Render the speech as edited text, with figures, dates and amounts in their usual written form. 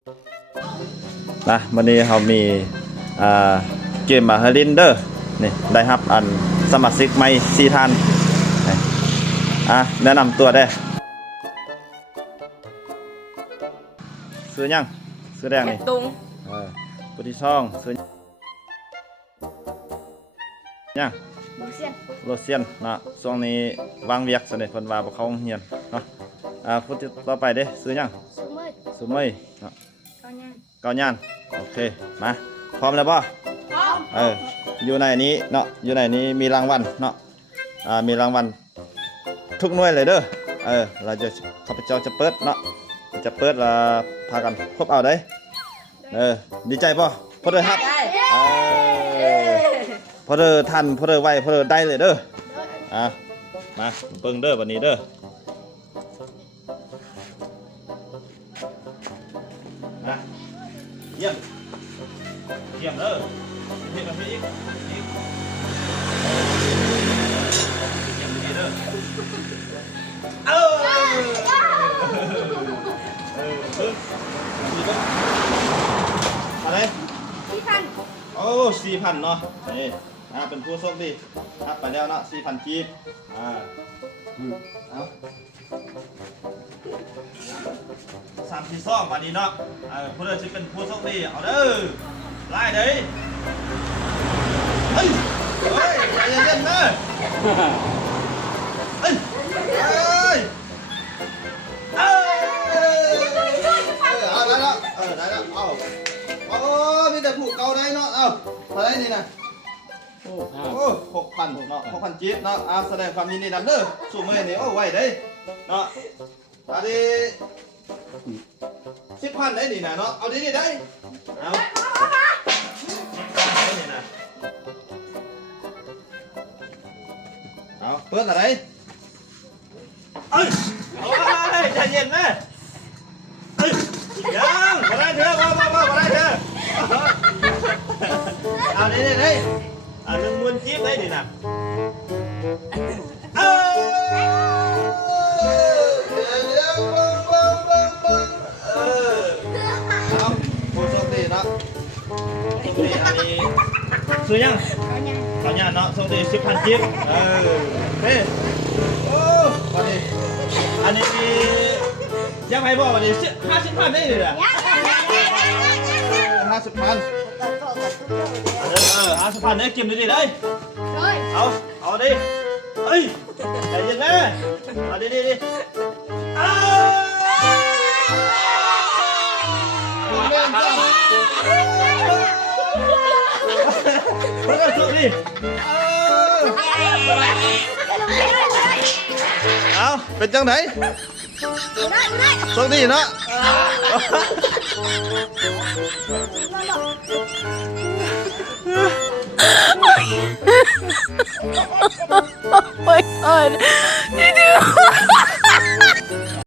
นะวันนี้เรามีเกมมาเฮลินเดอร์นี่ได้ครับอันสมาชิกใหม่4ท่านแนะนำตัวได้ซื้อยังซื้อแดงนี่ตุงปุถิช่องซื้อยังโรเซียนนะช่วงนี้วางเวียกสนิทคนว่าพวกเขาเฮียนเนาะพูดต่อไปเด้ซื้อยังซื้อเมย์เนาะเกาย่านโอเคมาพร้อมแล้วป่ะพร้อมอยู่ในนี้เนาะอยู่ในนี้มีรางวัลเนาะมีรางวัลทุกหน่วยเลยเด้อเราจะข้าพเจ้าจะเปิดเนาะจะเปิดพากันพบเอาได้ดีใจป่ะพอเด้อครับพอเด้อทันพอเด้อไวพอเด้อได้เลยเด้อมาเบิ่งเด้อวันนี้เด้อเยี่ยมเยี่ยมเด้อเยี่ยมไปอีกเยี่ยมดีเด้ออะไร4,000โอ้4,000เนาะนี่เป็นผู้โชคดีครับไปแล้วเนาะ4,000กีบเอา3-2วันนี้เนาะผู้ใดจะเป็นผู้โชคดีเอาเด้อไล่เด้เฮ้ยใจเย็นๆนะเฮ้ยเอาได้แล้วได้แล้วเอามีแต่ผูกเกาได้เนาะเอาเท่าไรนี่นะ6,000เนาะ6,000จี๊ดเนาะแสดงความยินดีนำเด้อสู้มือนี่โอ้ไวเด้เนาะอันนี้10,000ได้นี่นะเนาะเอาดีๆได้เอาได้นี่นะเอาเปิดอะไรใจเย็นนะยังมาได้เถอะมาได้เถอะเอาได้1,000จี๊บได้นี่นะซื้อยังเกาย่านเนาะส่งดี10,000จิ๊บเฮ้วันนี้อันนี้มียังไงบอกวันนี้50,000ได้เลยอ่ะ50,00050,000ได้กินดีได้เอาดิเฮ้ยใจเย็นนะเอาดิมาเลยสุดดิเอาเป็นจังไหนสุดดิเนาะ